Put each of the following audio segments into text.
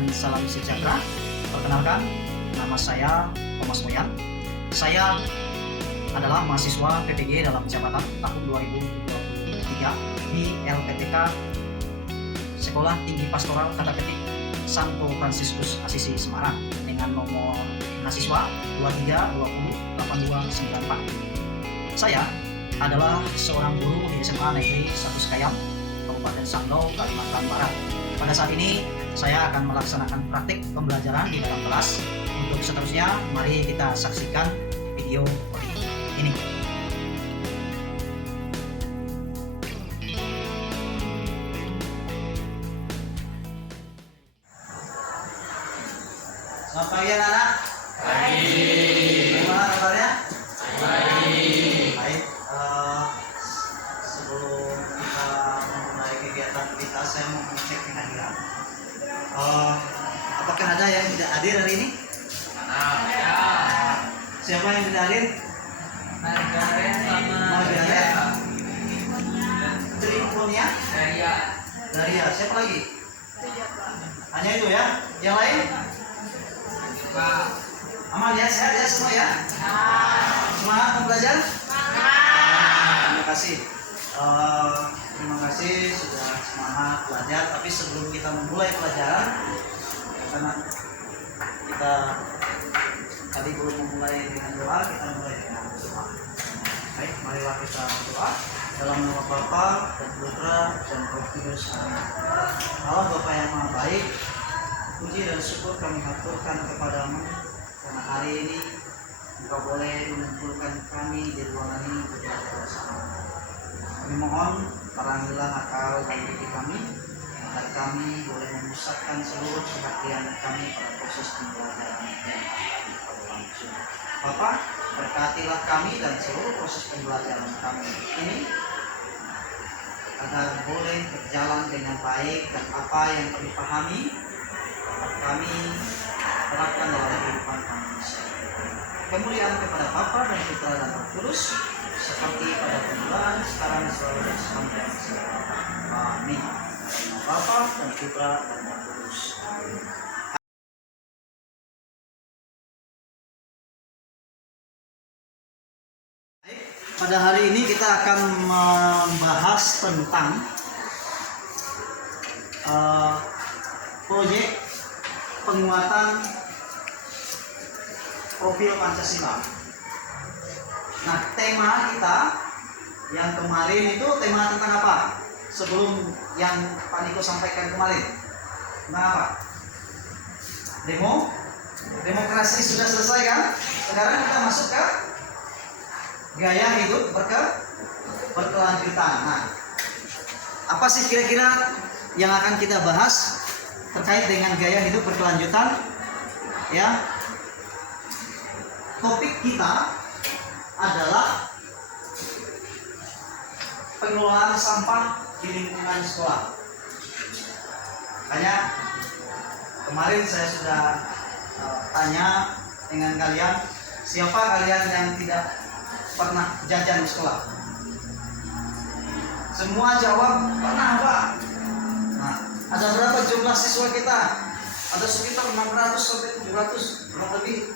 dan salam sejahtera. Perkenalkan, nama saya Thomas Moyan. Saya adalah mahasiswa PPG dalam jabatan tahun 2023 di LPTK Sekolah Tinggi Pastoral Kata Ketik Santo Fransiskus Asisi Semarang dengan nomor mahasiswa 23208294. Saya adalah seorang guru di SMA Negeri 1 Sekayam, Kabupaten Sanggau, Kalimantan Barat. Pada saat ini saya akan melaksanakan praktik pembelajaran di dalam kelas. Untuk seterusnya, mari kita saksikan video ini. Selamat pagi anak-anak. Pagi. Gimana kabarnya? Baik. Baik. Sebelum kita memulai kegiatan kita, saya mau mengecek kehadiran. Apakah ada yang tidak hadir hari ini? Ya. Siapa yang tidak hadir? Margaret sama Margaret. Triponia. Daya. Daria. Siapa lagi? Hanya itu ya. Yang lain? Pak. Aman ya, sehat ya semua ya. Semangat mau belajar? Terima kasih. Terima kasih sudah semangat belajar. Tapi sebelum kita memulai pelajaran, karena kita tadi belum memulai dengan doa, kita mulai dengan doa. Baik, marilah kita berdoa dalam nama Bapa dan Putra dan Roh Kudus. Amin. Allah Bapa yang Maha Baik, puji dan syukur kami haturkan kepadamu karena hari ini Engkau boleh mengumpulkan kami di ruangan ini untuk belajar bersama. Kami mohon terangilah akal dan hati kami agar kami boleh memusatkan seluruh perhatian kami pada proses pembelajaran yang akan kita berlangsung. Bapa, berkatilah kami dan seluruh proses pembelajaran kami ini agar boleh berjalan dengan baik dan apa yang kami pahami dapat kami terapkan dalam kehidupan kami. Kemuliaan kepada Bapa dan Putra dan Roh Kudus seperti pada permulaan, sekarang, selalu dan sepanjang segala. Amin. Bapa dan Putra dan Roh Kudus. Pada hari ini kita akan membahas tentang proyek penguatan profil Pancasila. Nah, tema kita yang kemarin itu tema tentang apa? Sebelum yang Pak Niko sampaikan kemarin, tentang apa? Demokrasi sudah selesai kan? Sekarang kita masuk ke gaya hidup berkelanjutan. Nah, apa sih kira-kira yang akan kita bahas terkait dengan gaya hidup berkelanjutan? Ya, topik kita adalah pengelolaan sampah di lingkungan sekolah. Makanya kemarin saya sudah tanya dengan kalian, siapa kalian yang tidak pernah jajan di sekolah? Semua jawab pernah, Pak. Nah, ada berapa jumlah siswa kita? Ada sekitar 600 sampai 700, kurang lebih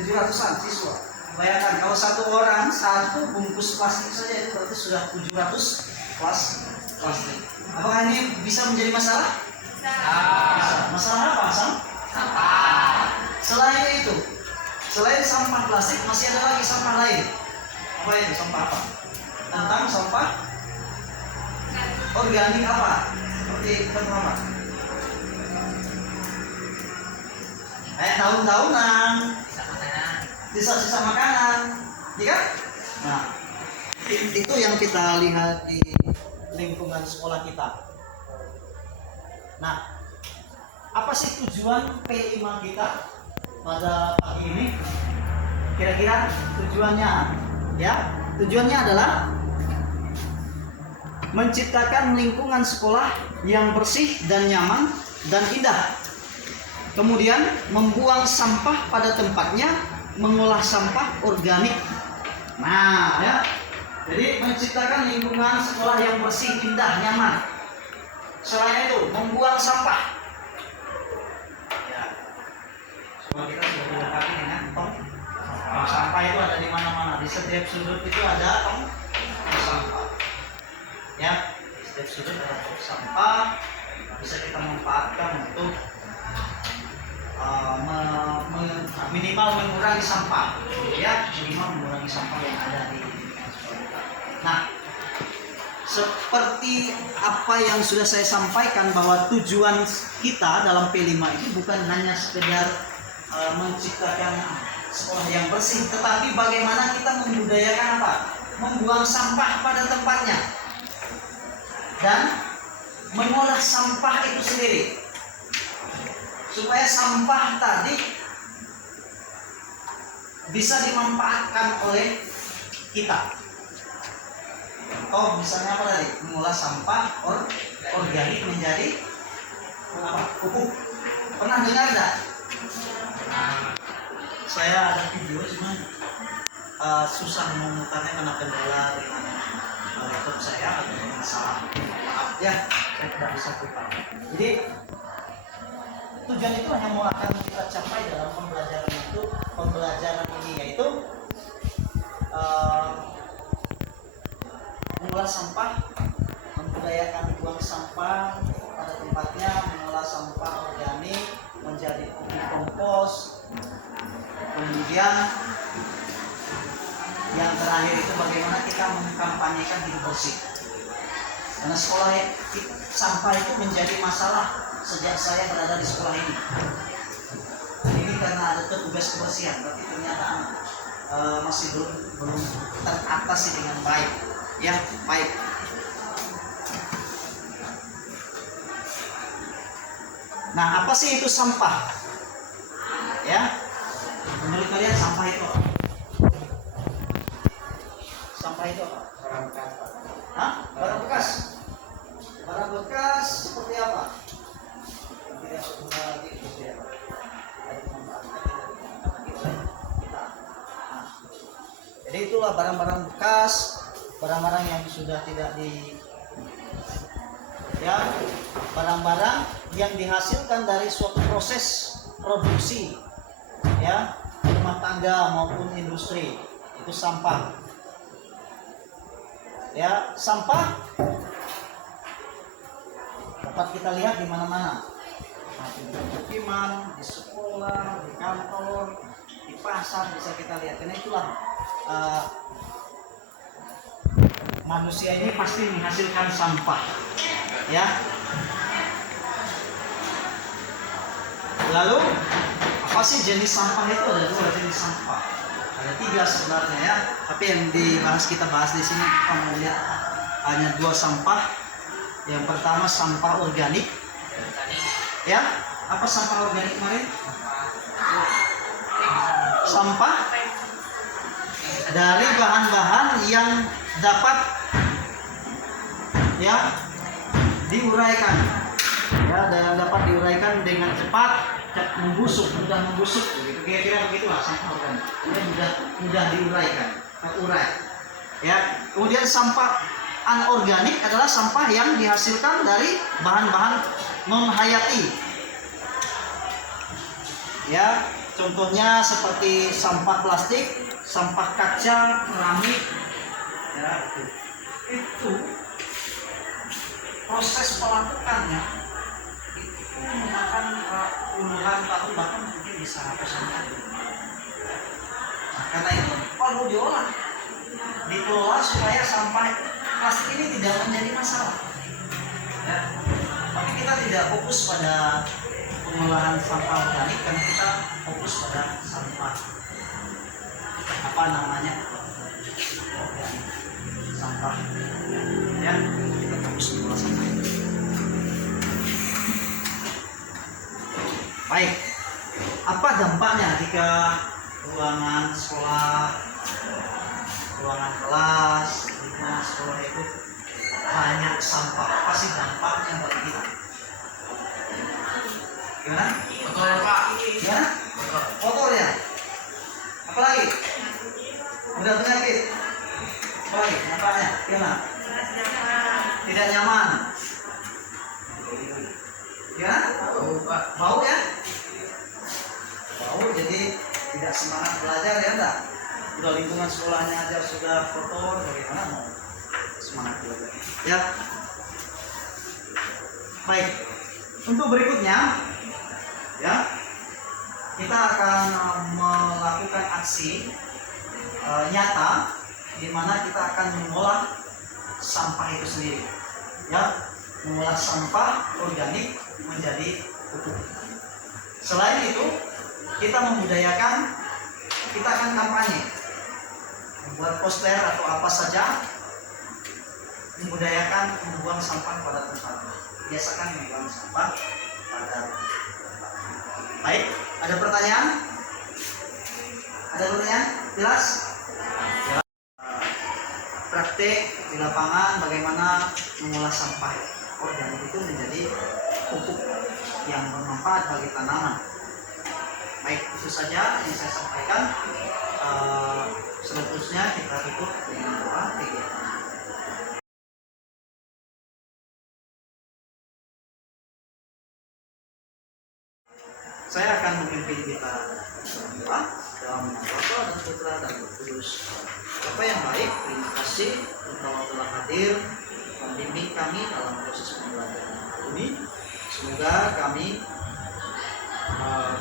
700-an siswa. Bayangkan kalau satu orang satu bungkus plastik saja itu berarti sudah 700 plastik. Apakah ini bisa menjadi masalah? Bisa. Masalah apa? Sampah. Selain itu, selain sampah plastik masih ada lagi sampah lain. Apa itu sampah apa? Tentang sampah organik apa? Seperti contoh apa? Kayak daun-daunan, sisa-sisa makanan, ya kan? Nah, itu yang kita lihat di lingkungan sekolah kita. Nah, apa sih tujuan P5 kita pada pagi ini? Kira-kira tujuannya, ya? Tujuannya adalah menciptakan lingkungan sekolah yang bersih dan nyaman dan indah. Kemudian membuang sampah pada tempatnya, mengolah sampah organik. Nah, ya. Jadi menciptakan lingkungan sekolah yang bersih, indah, nyaman. Selain itu, membuang sampah. setiap sudut itu ada tong sampah. Ya, setiap sudut ada tong sampah. Bisa kita manfaatkan untuk minimal mengurangi sampah, ya, minimal mengurangi sampah yang ada di sekolah. Nah, seperti apa yang sudah saya sampaikan bahwa tujuan kita dalam P5 itu bukan hanya sekedar menciptakan sekolah yang bersih, tetapi bagaimana kita membudayakan apa? Membuang sampah pada tempatnya dan mengolah sampah itu sendiri, supaya sampah tadi bisa dimanfaatkan oleh kita. Oh, misalnya apa tadi? Mengolah sampah organik menjadi apa? Pupuk. Pernah dengar enggak? Saya ada video cuma susah memutarnya karena kendala dengan laptop saya ada masalah. Maaf ya, saya tidak bisa putar. Jadi tujuan itu hanya mau akan kita capai dalam pembelajaran ini, yaitu mengolah sampah, membudayakan buang sampah pada tempatnya, mengolah sampah organik menjadi pupuk kompos. Kemudian yang terakhir itu bagaimana kita mengkampanyekan hidup bersih. Karena sampah itu menjadi masalah sejak saya berada di sekolah ini. Ini karena ada petugas kebersihan, tapi ternyata masih belum teratasi dengan baik. Ya, baik. Nah, apa sih itu sampah? Ya, menurut kalian sampah itu apa? Sampah itu apa? Barang bekas. Hah? Barang bekas. Barang bekas seperti apa? Tidak berguna lagi seperti apa? Jadi itulah barang-barang bekas, barang-barang yang sudah tidak barang-barang yang dihasilkan dari suatu proses produksi, ya, rumah tangga maupun industri, itu sampah. Ya, sampah dapat kita lihat di mana-mana, di pemukiman, di sekolah, di kantor, di pasar bisa kita lihat. Karena itulah manusia ini pasti menghasilkan sampah, ya. Lalu apa sih jenis sampah itu? Ada dua jenis sampah. Ada tiga sebenarnya, ya. Tapi yang kita bahas di sini kita melihat hanya dua sampah. Yang pertama sampah organik. Ya, apa sampah organik kemarin? Sampah dari bahan-bahan yang dapat diuraikan, dan dapat diuraikan dengan cepat, mudah membusuk, begitu. Kira-kira begitulah sampah organik. Mudah diuraikan, terurai. Ya, kemudian sampah anorganik adalah sampah yang dihasilkan dari bahan-bahan non hayati. Ya, contohnya seperti sampah plastik, sampah kaca, keramik. Ya, itu proses pelapukannya itu memakan puluhan tahun, bahkan mungkin bisa ratusan tahun. Nah, karena itu perlu dikelola supaya sampah plastik ini tidak menjadi masalah. Ya. Tapi kita tidak fokus pada pengolahan sampah organik karena kita fokus pada sampah organik, sampah, ya, kita fokus mengolah sampah. Baik, apa dampaknya jika ruangan sekolah, ruangan kelas, lingkungan sekolah itu banyak sampah? Apa sih dampaknya bagi kita? Gimana? Betul, Pak. Gimana? Kotor ya? Apalagi? Mudah penyakit. Apalagi? Dampaknya gimana? Tidak nyaman. Gimana? Bau ya? Bau, jadi tidak semangat belajar, ya enggak? udah lingkungan sekolahnya aja sudah kotor, bagaimana mau semangat belajar? Ya. Baik. Untuk berikutnya, ya, kita akan melakukan aksi nyata di mana kita akan mengolah sampah itu sendiri, ya, mengolah sampah organik menjadi pupuk. Selain itu, kita membudayakan, kita akan kampanye, membuat poster atau apa saja, membudayakan membuang sampah pada tempatnya. Biasakan membuang sampah pada tempatnya. Baik, ada pertanyaan? Ada pertanyaan? Jelas? Ya. Praktek di lapangan bagaimana mengolah sampah organik itu menjadi pupuk yang bermanfaat bagi tanaman. Baik, itu saja yang saya sampaikan. Selanjutnya kita tutup dengan doa kegiatan. Saya akan memimpin kita berdoa dalam nama Bapa dan Putra dan Roh Kudus. Bapa yang baik, terima kasih Engkau telah hadir membimbing kami dalam proses pembelajaran ini. Semoga kami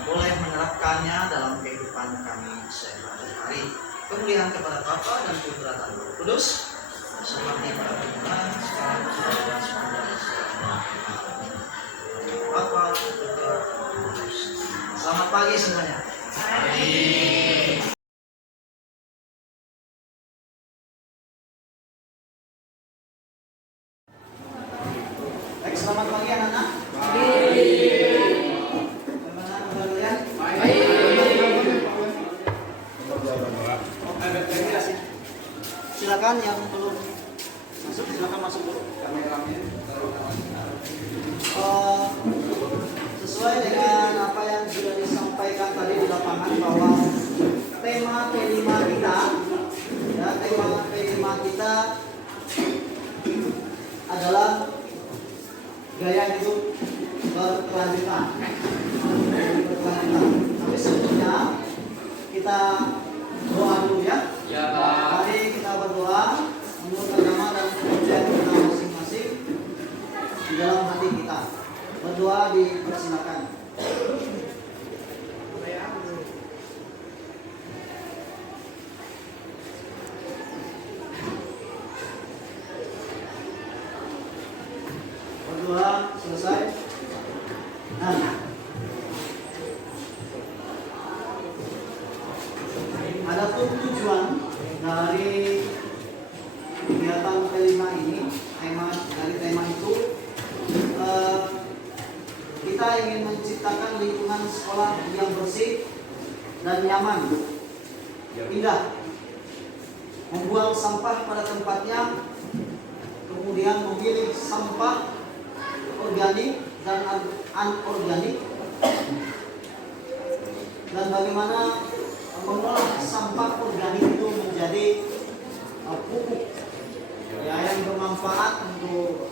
boleh menerapkannya dalam kehidupan kami sehari-hari. Kemuliaan kepada Bapa dan Putra dan Roh Kudus, seperti pada permulaan, sekarang dan sepanjang Bapa, Putra, Roh Kudus. Selamat pagi semuanya. Baik, selamat pagi anak-anak. Bagaimana kabar kalian? Silakan yang belum masuk, silakan masuk dulu. Sesuai dengan apa yang sudah disampaikan tadi di lapangan bahwa tema kelima kita, ya, tema kelima kita adalah gaya hidup berkelanjutan. Tapi sebelumnya kita doa dulu ya. Ya, Pak. Mari kita berdoa menurut agama dan kepercayaan kita masing-masing di dalam hati kita. Berdoa dipersilakan. Berdoa selesai. Nah, adapun tujuan dari kegiatan kelima ini, tema itu, kita ingin menciptakan lingkungan sekolah yang bersih dan nyaman, indah, membuang sampah pada tempatnya, kemudian memilih sampah organik dan anorganik, dan bagaimana mengolah sampah organik itu menjadi pupuk yang bermanfaat untuk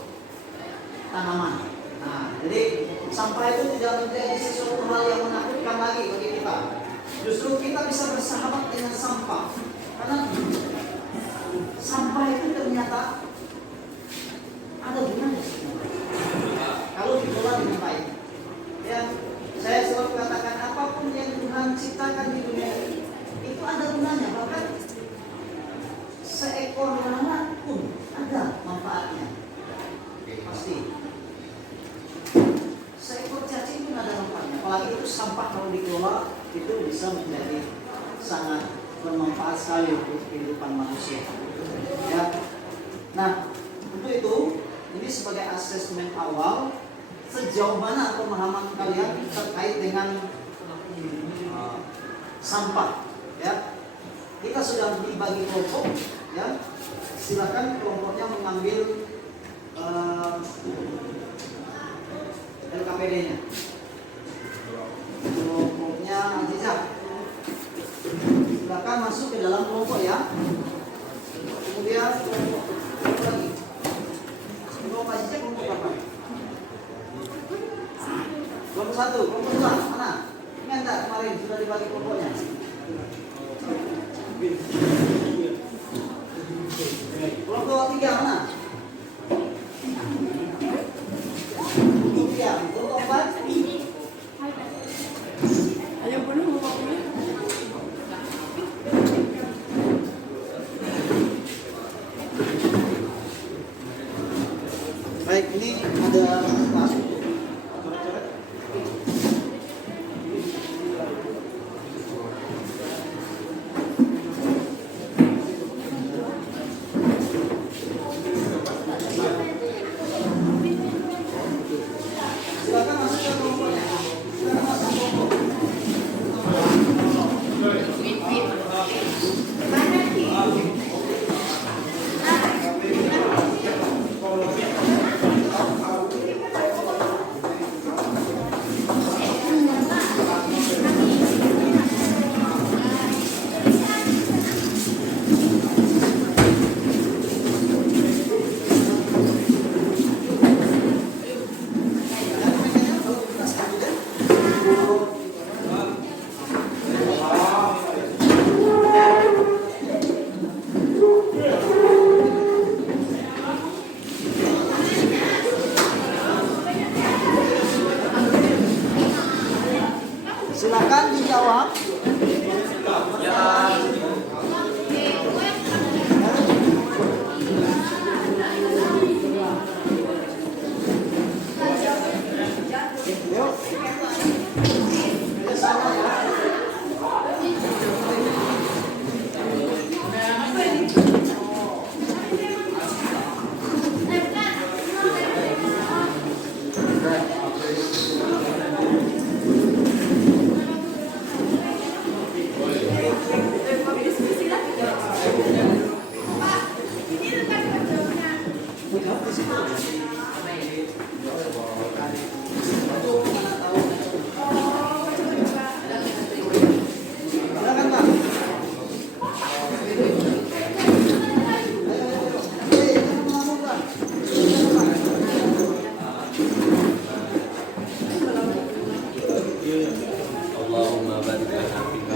tanaman. Nah, jadi sampah itu tidak menjadi sesuatu hal yang menakutkan lagi bagi kita. Justru kita bisa bersahabat dengan sampah, karena sampah itu ternyata ada gunanya kalau dikelola dengan baik. Ya, saya selalu katakan apapun yang Tuhan ciptakan di dunia itu ada gunanya, bahkan seekor lalat pun ada manfaatnya. Pasti. Seekor cacing pun ada manfaatnya. Apalagi itu sampah kalau dikelola itu bisa menjadi sangat bermanfaat sekali untuk kehidupan manusia. Ya. Nah, untuk itu ini sebagai asesmen awal sejauh mana pemahaman kalian terkait dengan sampah. Ya, kita sudah dibagi kelompok. Ya, silakan kelompoknya mengambil LKPD-nya. Kelompoknya Azizah, silakan masuk ke dalam kelompok ya. Kemudian kelompok lagi. Kelompok Azizah kelompok berapa? Kelompok 1, kelompok 2, mana? Ini anda kemarin sudah dibagi kelompoknya. Kelompok 3 mana? Kelompok 3, kelompok 4. Ayo penuh ngomongnya. Baik, ini ada kelas. Coret-coret. Silakan masuk ke kelompoknya. Silakan masuk ke kelompok. Silakan dijawab. Yuk. Sama ya. Silakan Pak. Allahumma barik lana fi ma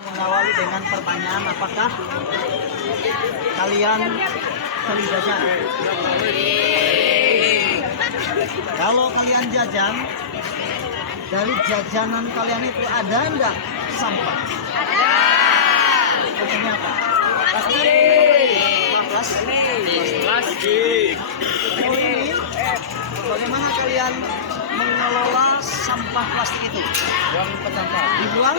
Mengawali dengan pertanyaan, apakah kalian beli jajan? Kalau kalian jajan, dari jajanan kalian itu ada enggak sampah? Ada. Maksudnya apa? Plastik. Oh, ini bagaimana kalian mengelola sampah plastik itu? Buang ke tempat sampah. Dibuang?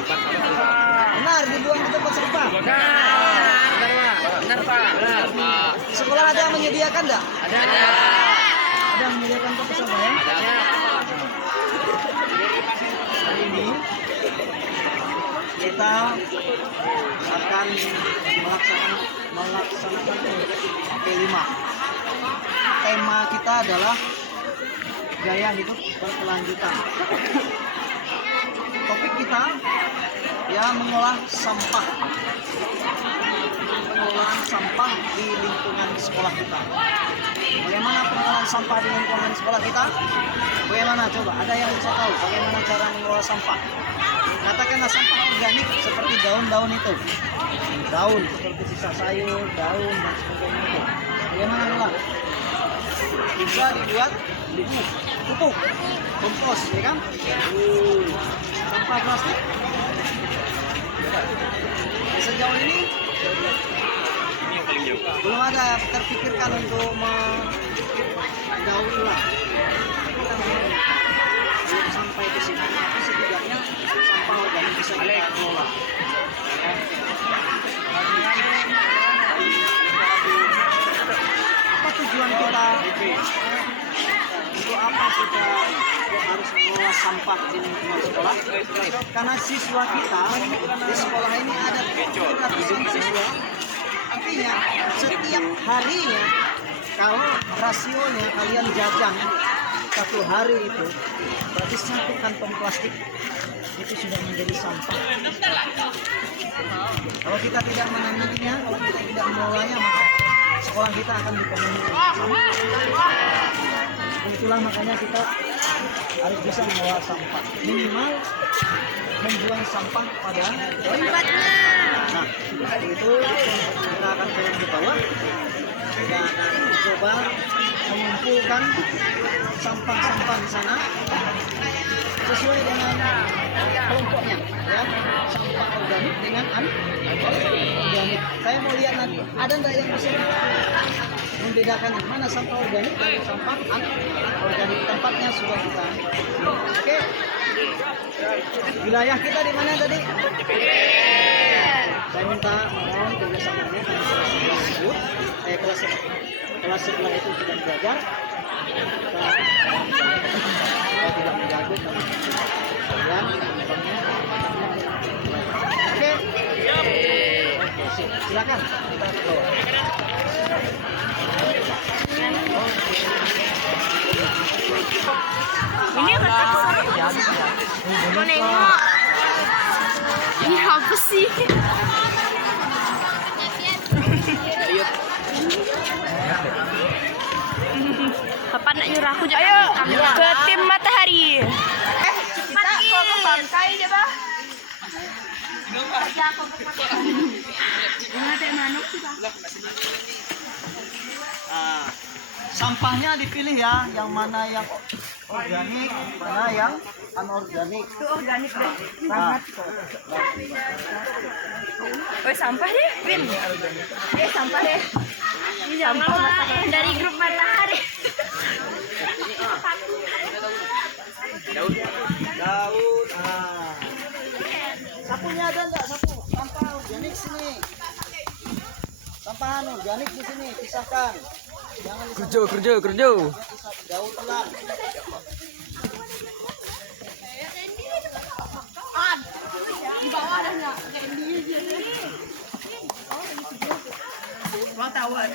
Benar, dibuang ke tempat sampah. Benar, Pak. Benar, Pak. Sekolah ada yang menyediakan enggak? Ada. Ada yang menyediakan tempat sampah ya? Ada. Hari ini kita akan melaksanakan P5. Tema kita adalah gaya hidup berkelanjutan. Topik kita ya mengolah sampah. Pengolahan sampah di lingkungan sekolah kita. Bagaimana pengolahan sampah di lingkungan sekolah kita? Bagaimana coba? Ada yang bisa tahu bagaimana cara mengolah sampah? Katakanlah sampah organik seperti daun-daun itu. Daun seperti sisa sayur, daun dan sebagainya itu. Bagaimana ngolah? Bisa dibuat pupuk, kompos, ya kan? Sampah plastik. Sejauh ini belum ada terpikirkan untuk mendaur ulang. Kita belum sampai ke sini, tapi setidaknya sampah organik bisa kita kelola. harus mengolah sampah di lingkungan sekolah? Karena siswa kita di sekolah ini ada ratusan siswa. Artinya setiap harinya kalau rasionya kalian jajan satu hari itu berarti 1 kantong plastik itu sudah menjadi sampah. Kalau kita tidak menanganinya, kalau kita tidak mengolahnya, maka sekolah kita akan dipenuhi sampah. Itulah makanya kita harus bisa mengolah sampah, minimal membuang sampah pada tempatnya. Nah, itu kita akan turun ke bawah dan coba mengumpulkan sampah-sampah di sana sesuai dengan kelompoknya, ya. Sampah organik dengan anorganik. Saya mau lihat nanti ada nggak yang bisa membedakan mana sampah organik dan sampah anorganik. Tempatnya sudah kita. Oke. Wilayah kita di mana tadi? Saya minta mohon kerjasamanya karena kelas 11 itu sudah belajar. Kita tidak menjaga kalian. Oke. Silakan kita ke bawah. Ini mau nengok. Ini apa sih? Kapan nak nyuruh aku? Ayo ke tim matahari. Kita ke pantai aja, Bah. Sampahnya dipilih ya, yang mana yang organik, mana yang anorganik. Itu organik deh. Nah, Oh, sampah deh, Win. Sampah deh. Sampah dari grup matahari. Daun. Sapunya ada enggak? Sapu. Sampah organik sini. Sampah anorganik di sini, pisahkan. Jangan Kerja. pisah daun ulang. Di bawah ada nggak?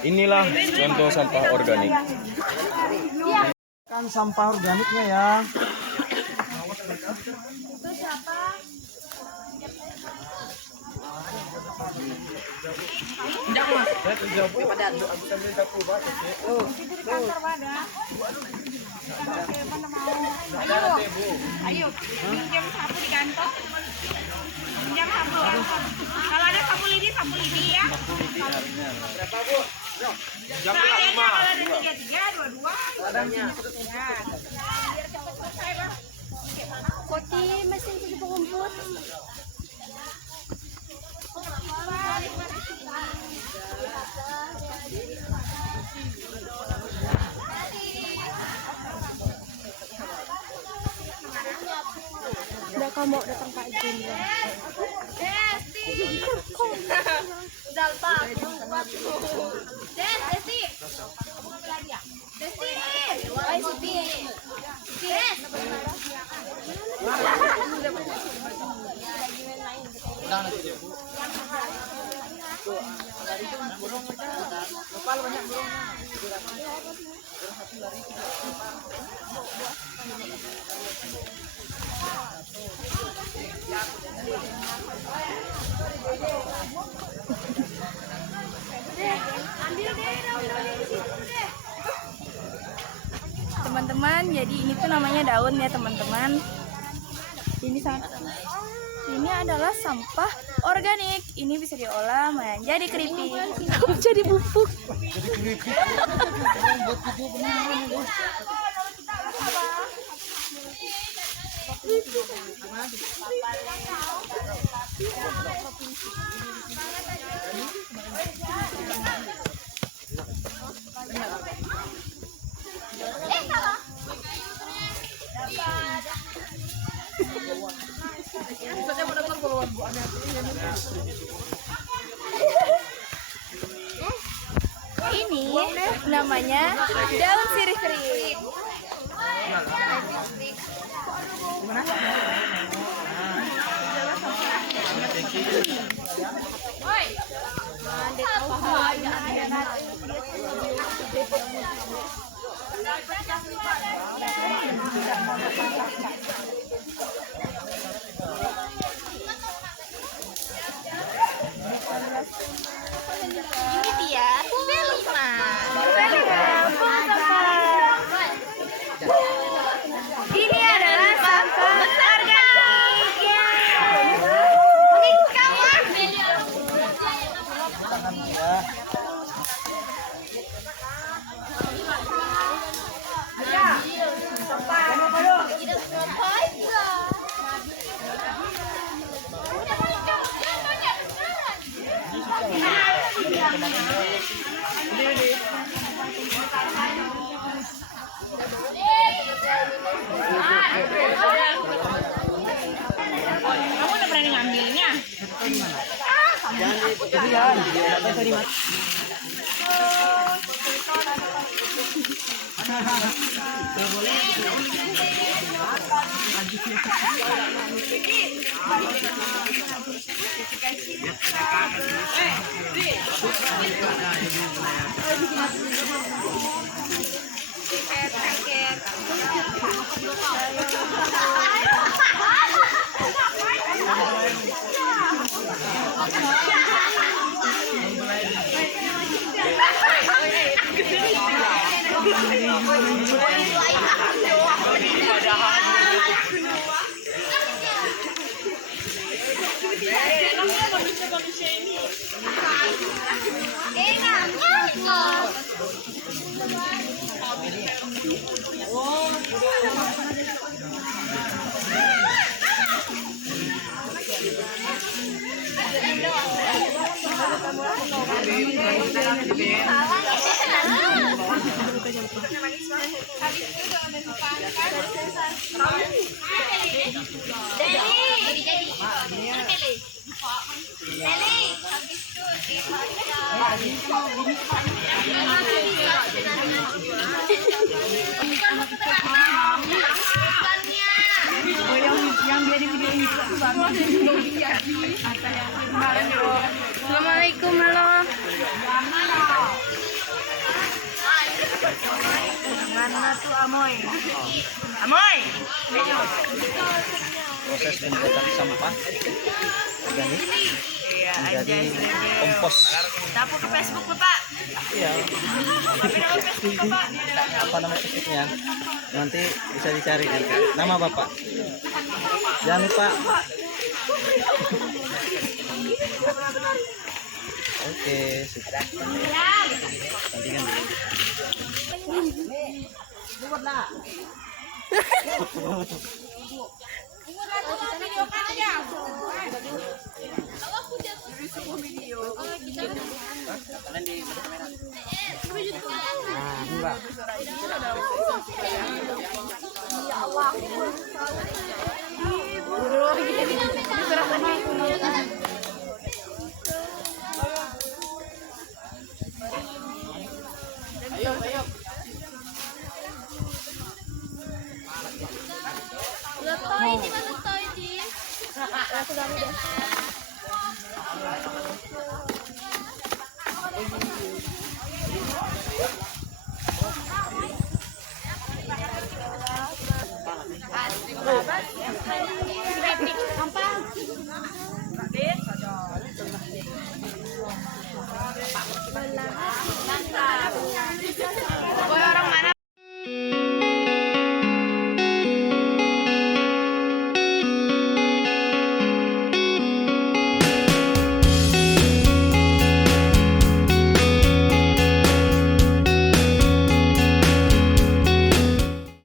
Inilah contoh sampah organik. Kan sampah organiknya ya. Ayo, pinjam sapu di kantong. Pinjam sapu. Kalau ada sapu lidi ya. Berapa, Bu? Kalau ada 3, 22. Koti mesin cuci rumput. Udah kamu datang Pak Jun ya. Udah Pak. Desti. Desti. Ayo Suti. Des. Teman-teman, jadi ini tuh namanya daun ya teman-teman. Ini adalah sampah organik. Ini bisa diolah menjadi keripik. Jadi bubuk. Ini namanya daun sirih kering. Ini dia, Belima. Ini adalah sampah organik. Kamu udah berani ngambilnya? Assalamualaikum, halo. Mana tuh Amoy? Amoy. Proses pembuatan sampah organik menjadi kompos. Dapur ke Facebook, Bapak. Iya. Apa nama Facebooknya? Nanti bisa dicari nanti. Nama Bapak. Jangan lupa. Oke, sudah. Nanti kan.